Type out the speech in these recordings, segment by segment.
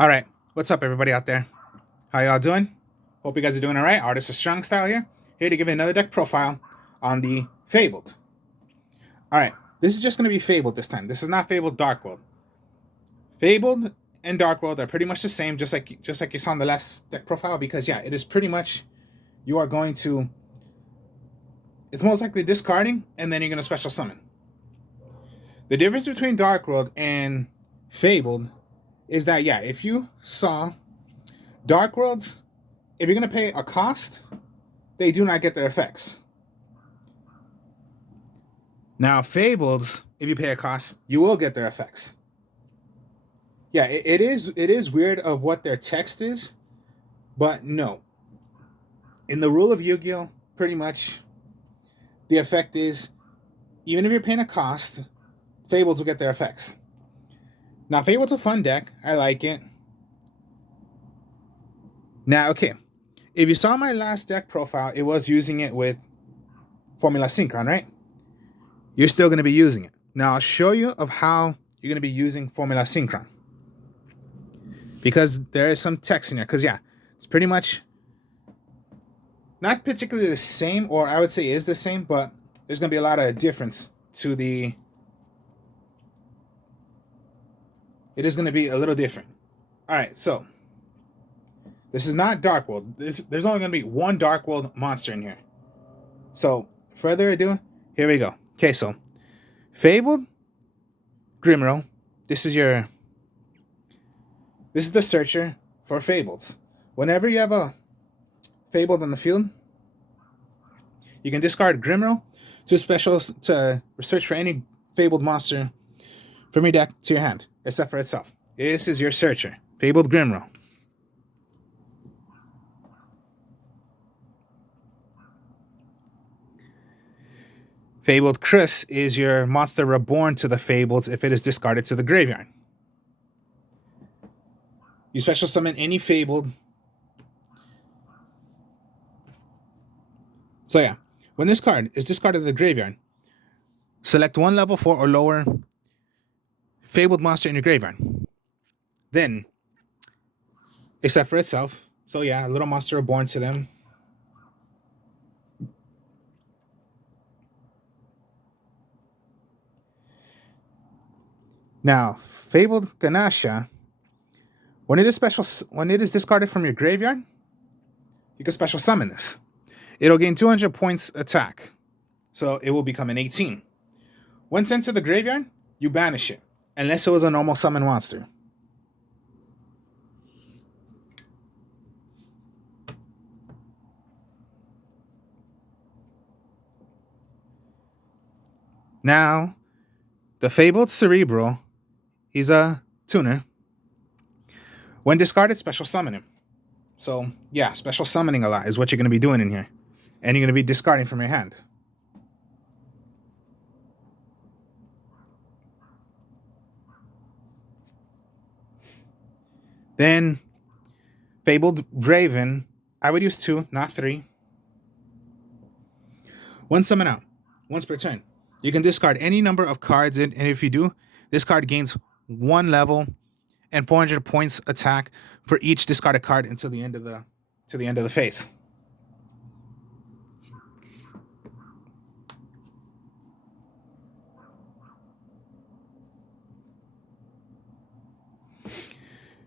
All right, what's up, everybody out there? How y'all doing? Hope you guys are doing all right. Artist of Strong Style here to give you another deck profile on the Fabled. All right, this is just going to be Fabled this time. This is not Fabled Dark World. Fabled and Dark World are pretty much the same, just like you saw in the last deck profile. Because yeah, it is pretty much you are going to. It's most likely discarding, and then you're going to special summon. The difference between Dark World and Fabled is that yeah, if you saw Dark Worlds, if you're going to pay a cost, they do not get their effects. Now, Fables, if you pay a cost, you will get their effects. Yeah, it is weird of what their text is, but no. In the rule of Yu-Gi-Oh, pretty much, the effect is, even if you're paying a cost, Fables will get their effects. Now, Fable's a fun deck. I like it. Now, okay, if you saw my last deck profile, it was using it with Formula Synchron, right? You're still going to be using it. Now, I'll show you of how you're going to be using Formula Synchron. Because there is some text in here. Because, yeah, it's pretty much not particularly the same, or I would say is the same, but there's going to be a lot of difference to the... It is going to be a little different. All right, so... This is not Dark World. There's only going to be one Dark World monster in here. So, further ado, here we go. Okay, so, Fabled Grimro. This is the searcher for Fables. Whenever you have a Fabled on the field, you can discard Grimro to search for any Fabled monster from your deck to your hand, except for itself. This is your searcher, Fabled Grimro. Fabled Chris is your monster reborn to the Fables if it is discarded to the graveyard. You special summon any Fabled. So yeah, when this card is discarded to the graveyard, select one level 4 or lower Fabled monster in your graveyard. Then, except for itself, so yeah, a little monster reborn to them. Now, Fabled Ganasha, when it is discarded from your graveyard, you can special summon this. It'll gain 200 points attack, so it will become an 18. When sent to the graveyard, you banish it, unless it was a normal summon monster. Now, the Fabled Cerebral, he's a tuner. When discarded, special summon him. So, yeah, special summoning a lot is what you're going to be doing in here. And you're going to be discarding from your hand. Then, Fabled Raven, I would use 2, not 3. One summon out, once per turn. You can discard any number of cards, and if you do, this card gains 1 level and 400 points attack for each discarded card until the end of the phase.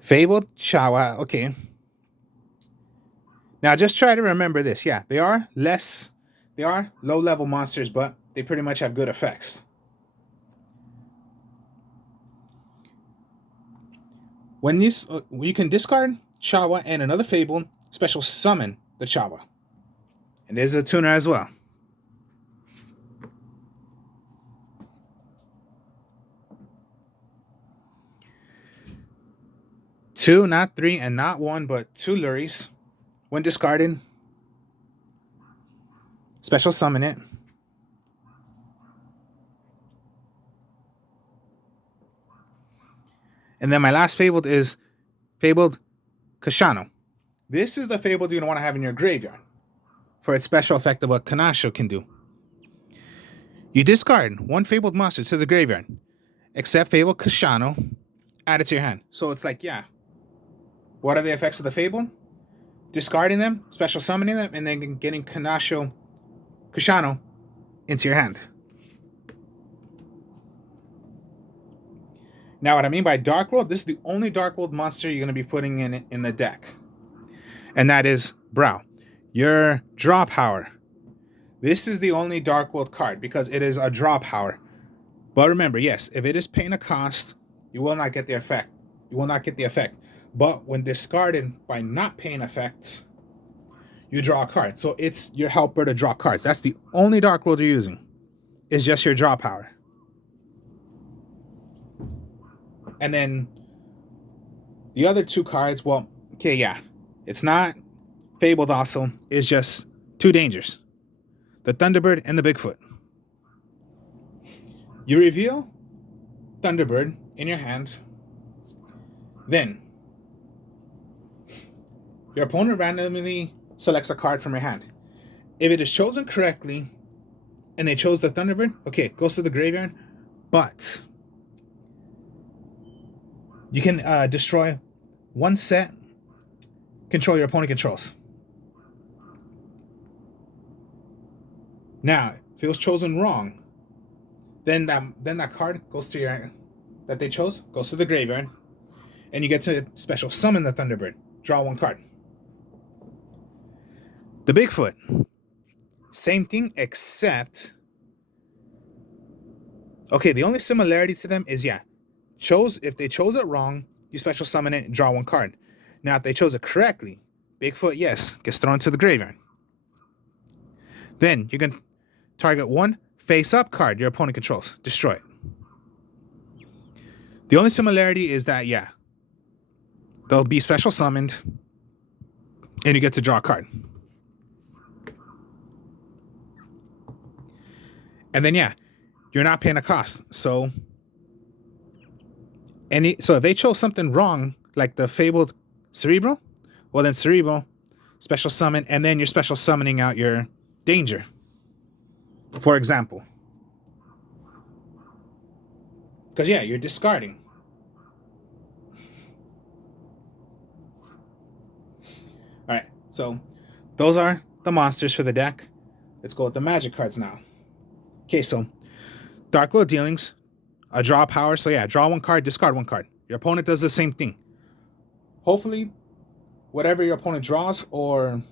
Fabled Chawa, okay. Now just try to remember this. Yeah, they are low-level monsters, but they pretty much have good effects. When you can discard Chawa and another Fable, special summon the Chawa. And there's a tuner as well. Two, not 3, and not 1, but 2 Luries. When discarded, special summon it. And then my last Fabled is Fabled Kashano. This is the Fabled you don't want to have in your graveyard for its special effect of what Kanasho can do. You discard 1 Fabled monster to the graveyard, except Fabled Kashano, add it to your hand. So it's like, yeah, What are the effects of the Fable? Discarding them, special summoning them, and then getting Kushano into your hand. Now, what I mean by Dark World, this is the only Dark World monster you're going to be putting in the deck. And that is Brow. Your draw power. This is the only Dark World card because it is a draw power. But remember, yes, if it is paying a cost, you will not get the effect. You will not get the effect. But when discarded by not paying effects, you draw a card. So it's your helper to draw cards. That's the only Dark World you're using. It's just your draw power. And then the other two cards, well, okay, yeah. It's not Fabled also. It's just two dangers. The Thunderbird and the Bigfoot. You reveal Thunderbird in your hand. Then your opponent randomly selects a card from your hand. If it is chosen correctly and they chose the Thunderbird, okay, it goes to the graveyard, but you can destroy one set control your opponent controls. Now, if it was chosen wrong, then that card goes to your that they chose goes to the graveyard, and you get to special summon the Thunderbird. Draw one card. The Bigfoot, same thing except, okay, the only similarity to them is if they chose it wrong, you special summon it and draw one card. Now, if they chose it correctly, Bigfoot, yes, gets thrown to the graveyard. Then you can target one face-up card your opponent controls. Destroy it. The only similarity is that, they'll be special summoned, and you get to draw a card. And then, you're not paying a cost. So if they chose something wrong, like the Fabled Cerebral, well then Cerebral, special summon, and then you're special summoning out your danger. For example. Because you're discarding. Alright, so those are the monsters for the deck. Let's go with the magic cards now. Okay, so Dark World dealings, a draw power. So draw one card, discard one card. Your opponent does the same thing. Hopefully, whatever your opponent draws, or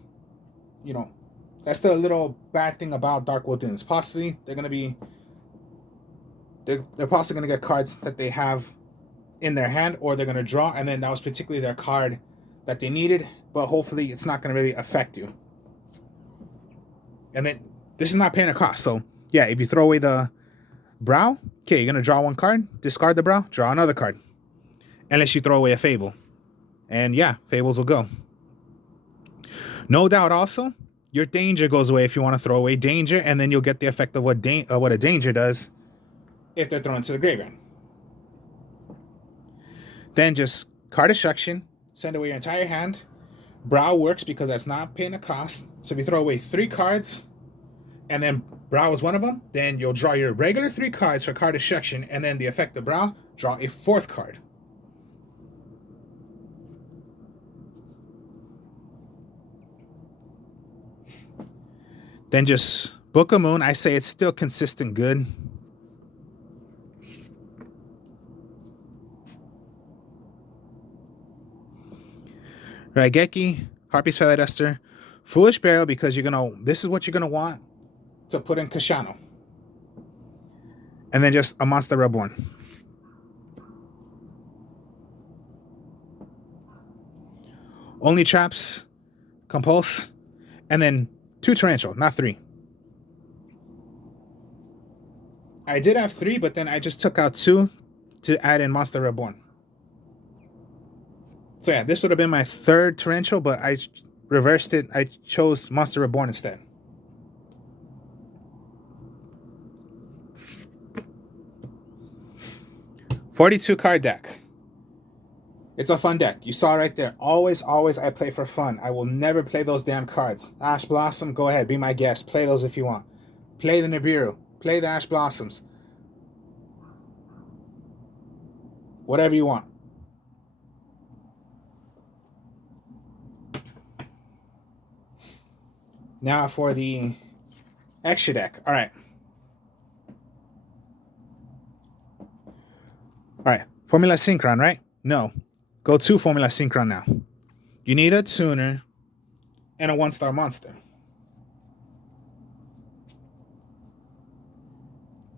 that's the little bad thing about Dark World dealings. Possibly they're possibly gonna get cards that they have in their hand, or they're gonna draw, and then that was particularly their card that they needed. But hopefully, it's not gonna really affect you. And then this is not paying a cost. So if you throw away the Brow, okay, you're gonna draw one card, discard the Brow, draw another card. Unless you throw away a Fable. And Fables will go. No doubt also, your danger goes away if you want to throw away danger, and then you'll get the effect of what a danger does if they're thrown to the graveyard. Then just card destruction, send away your entire hand. Brow works because that's not paying a cost. So if you throw away 3 cards, and then Brow is one of them, then you'll draw your regular 3 cards for card destruction, and then the effect of Brow, draw a 4th card. Then just Book of Moon. I say it's still consistent good. Raigeki, Harpy's Feather Duster, Foolish Burial, because this is what you're gonna want to put in Kushano. And then just a Monster Reborn. Only Traps, Compulse, and then 2 Torrential, not 3. I did have 3, but then I just took out 2 to add in Monster Reborn. So this would have been my 3rd Torrential, but I reversed it. I chose Monster Reborn instead. $42 card deck. It's a fun deck. You saw right there. Always I play for fun. I will never play those damn cards. Ash Blossom, go ahead. Be my guest. Play those if you want. Play the Nibiru. Play the Ash Blossoms. Whatever you want. Now for the extra deck. All right. All right. Formula Synchron, right? No. Go to Formula Synchron now. You need a tuner and a 1-star monster.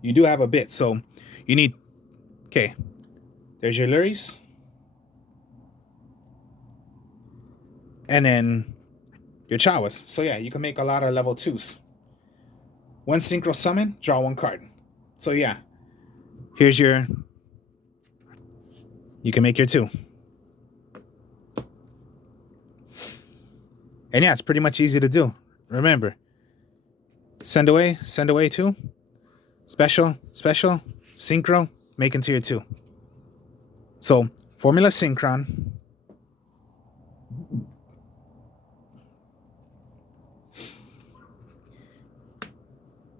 You do have a bit, so you need... Okay. There's your Luries. And then your Chawas. So yeah, you can make a lot of level 2s. One Synchro Summon, draw 1 card. So yeah, here's your... You can make your 2. And yeah, it's pretty much easy to do. Remember, send away 2. Special, Synchro, make into your 2. So, Formula Synchron.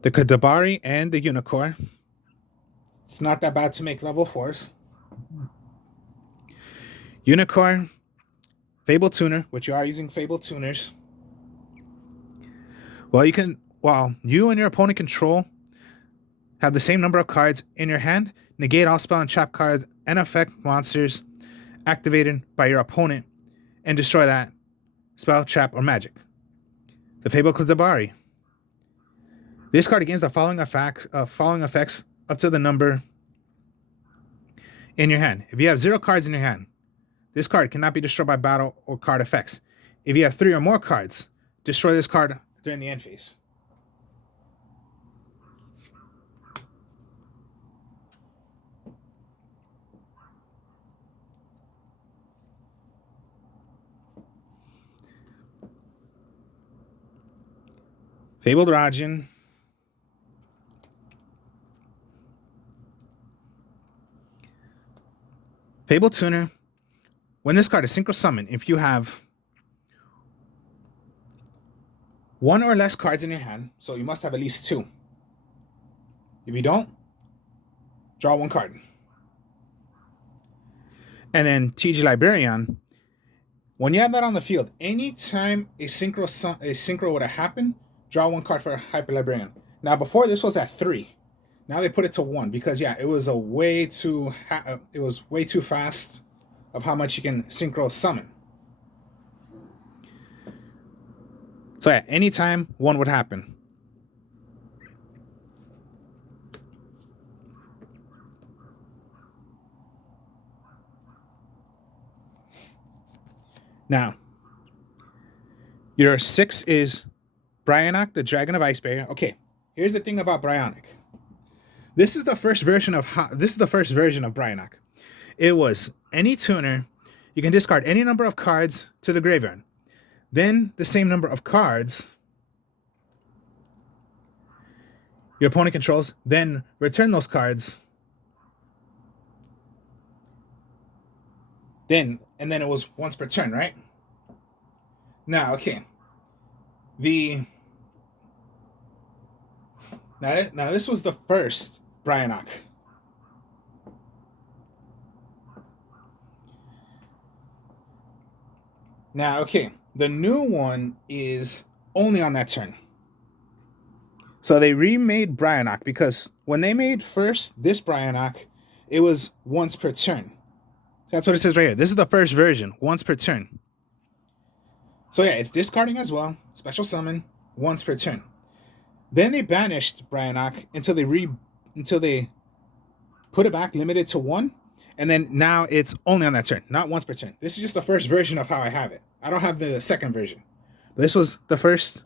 The Kadabari and the Unicorn. It's not that bad to make level 4s. Unicorn, Fabled Tuner, which you are using Fabled Tuners. Well, you and your opponent control have the same number of cards in your hand, negate all spell and trap cards and effect monsters activated by your opponent, and destroy that spell, trap, or magic. The Fabled Kadabari. This card gains the following effects up to the number in your hand. If you have 0 cards in your hand, this card cannot be destroyed by battle or card effects. If you have 3 or more cards, destroy this card during the end phase. Fabled Rajan. Fabled Tuner. When this card is Synchro Summon, if you have 1 or less cards in your hand, so you must have at least 2. If you don't, draw 1 card. And then TG Librarian. When you have that on the field, anytime a synchro would have happened, draw 1 card for Hyper Librarian. Now before this was at 3. Now they put it to 1 because yeah, it was way too fast of how much you can synchro summon. So yeah, anytime 1 would happen. Now, your 6 is Bryonoc, the Dragon of Ice Barrier. Okay, here's the thing about Bryonoc. This is the first version of Bryonoc. It was any tuner. You can discard any number of cards to the graveyard. Then the same number of cards your opponent controls. Then return those cards. And then it was once per turn, right? Now, okay. Now this was the first Bryonoc. Now, okay, the new one is only on that turn. So they remade Bryonoc because when they made first this Bryonoc, it was once per turn. That's what it says right here. This is the first version, once per turn. So yeah, it's discarding as well. Special summon, once per turn. Then they banished Bryonoc until they put it back limited to 1. And then now it's only on that turn, not once per turn. This is just the first version of how I have it. I don't have the second version. But this was the first.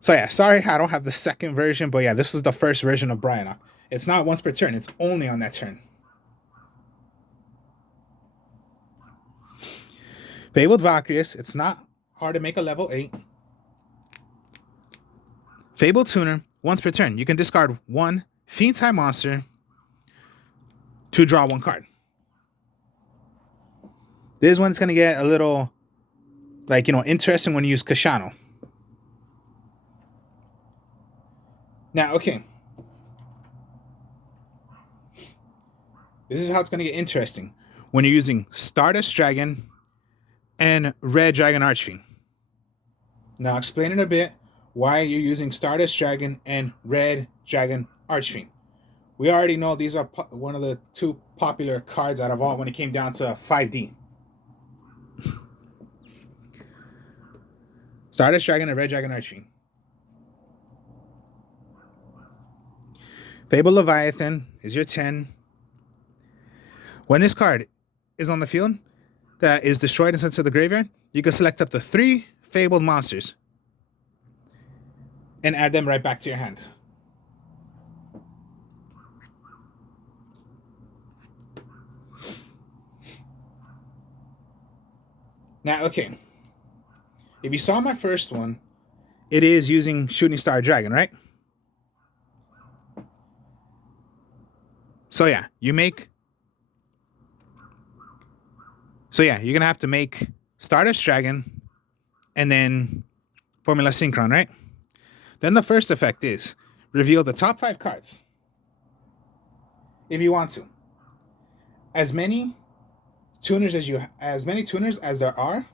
So yeah, sorry I don't have the second version. But yeah, this was the first version of Bryonoc. It's not once per turn. It's only on that turn. Fabled Valkyrius. It's not hard to make a level 8. Fabled Tuner. Once per turn. You can discard 1 Fiend-type monster to draw 1 card. This one's going to get a little, interesting when you use Kashano. Now, okay. This is how it's going to get interesting. When you're using Stardust Dragon and Red Dragon Archfiend. Now explain in a bit why you're using Stardust Dragon and Red Dragon Archfiend. We already know these are one of the two popular cards out of all when it came down to 5D. Stardust Dragon and Red Dragon Archfiend. Fabled Leviathan is your 10. When this card is on the field that is destroyed and sent to the graveyard, you can select up to 3 Fabled monsters and add them right back to your hand. Now, okay. If you saw my first one, it is using Shooting Star Dragon, right? So yeah, you're gonna have to make Stardust Dragon and then Formula Synchron, right? Then the first effect is reveal the top 5 cards. If you want to. As many tuners as there are,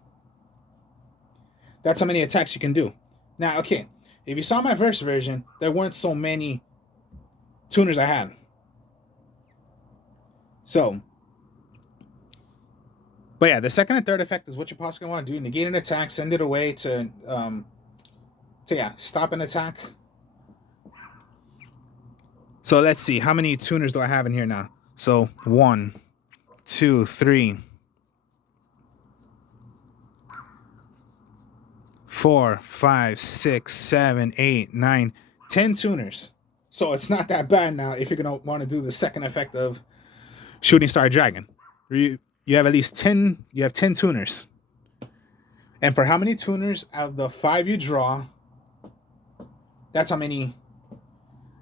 that's how many attacks you can do. Now, okay, if you saw my first version, there weren't so many tuners I had. So, but yeah, the second and third effect is what you're possibly going to want to do. Negate an attack, send it away to stop an attack. So let's see, how many tuners do I have in here now? So 1, 2, 3, 4, 5, 6, 7, 8, 9, 10 tuners. So it's not that bad now if you're going to want to do the second effect of Shooting Star Dragon. You have at least 10, you have 10 tuners. And for how many tuners out of the 5 you draw, that's how many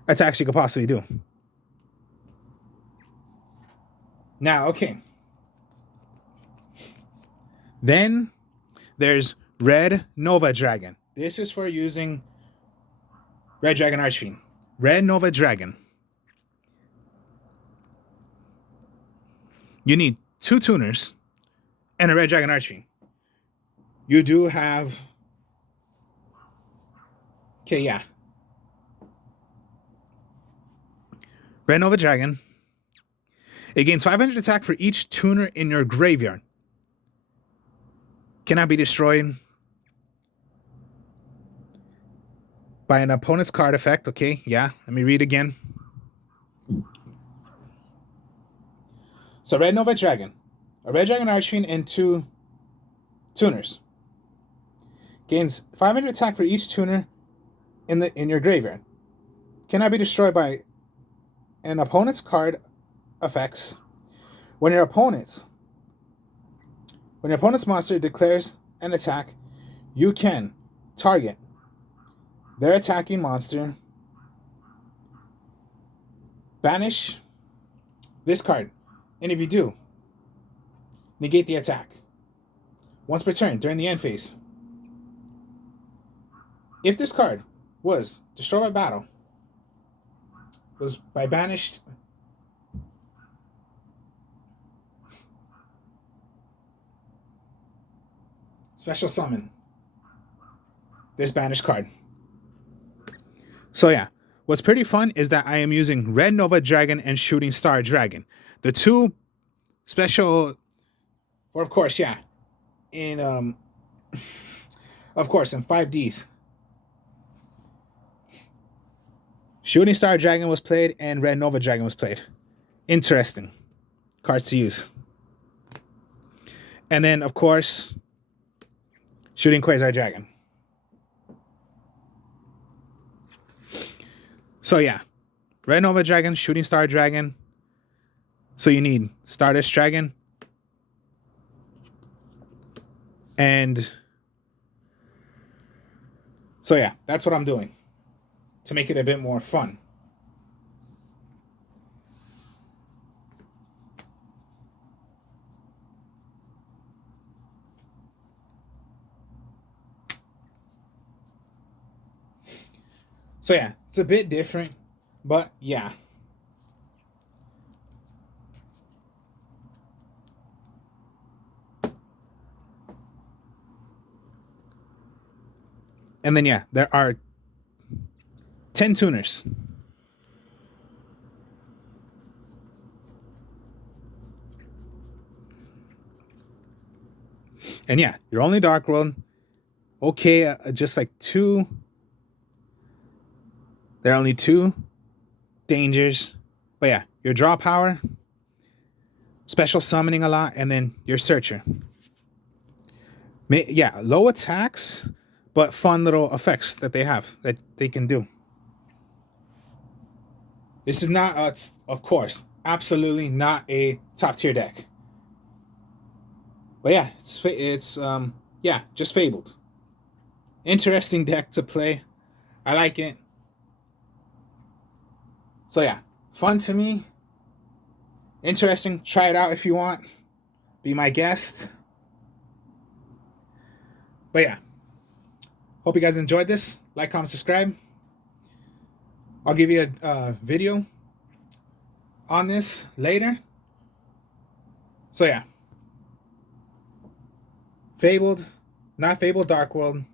attacks you could possibly do. Now, okay. Then there's Red Nova Dragon. This is for using Red Dragon Archfiend. Red Nova Dragon. You need 2 tuners and a Red Dragon Archfiend. You do have... Okay, yeah. Red Nova Dragon. It gains 500 attack for each tuner in your graveyard. Cannot be destroyed by an opponent's card effect. Okay, yeah. Let me read again. So Red Nova Dragon. A Red Dragon Archfiend and 2 tuners. Gains 500 attack for each tuner in your graveyard. Cannot be destroyed by an opponent's card effects. When your opponent's monster declares an attack, you can target their attacking monster, banish this card, and if you do, negate the attack. Once per turn during the end phase. If this card was destroyed by battle, was by banished, special summon this banished card. So yeah, what's pretty fun is that I am using Red Nova Dragon and Shooting Star Dragon. The 2 special, or of course, yeah, in of course in 5Ds. Shooting Star Dragon was played and Red Nova Dragon was played. Interesting cards to use. And then, of course, Shooting Quasar Dragon. So yeah, Red Nova Dragon, Shooting Star Dragon. So you need Stardust Dragon. And so yeah, that's what I'm doing to make it a bit more fun. So yeah, it's a bit different, but yeah. And then, yeah, there are 10 tuners. And yeah, your only Dark World. Okay, just like two. There are only two dangers. But yeah, your draw power, special summoning a lot, and then your searcher. Yeah, low attacks, but fun little effects that they have that they can do. This is not, of course, absolutely not a top tier deck. But yeah, it's yeah, just Fabled. Interesting deck to play. I like it. So yeah, fun to me. Interesting. Try it out if you want. Be my guest. But yeah, hope you guys enjoyed this. Like, comment, subscribe. I'll give you a video on this later. So yeah, Fabled, not Fabled, Dark World.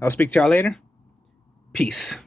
I'll speak to y'all later. Peace.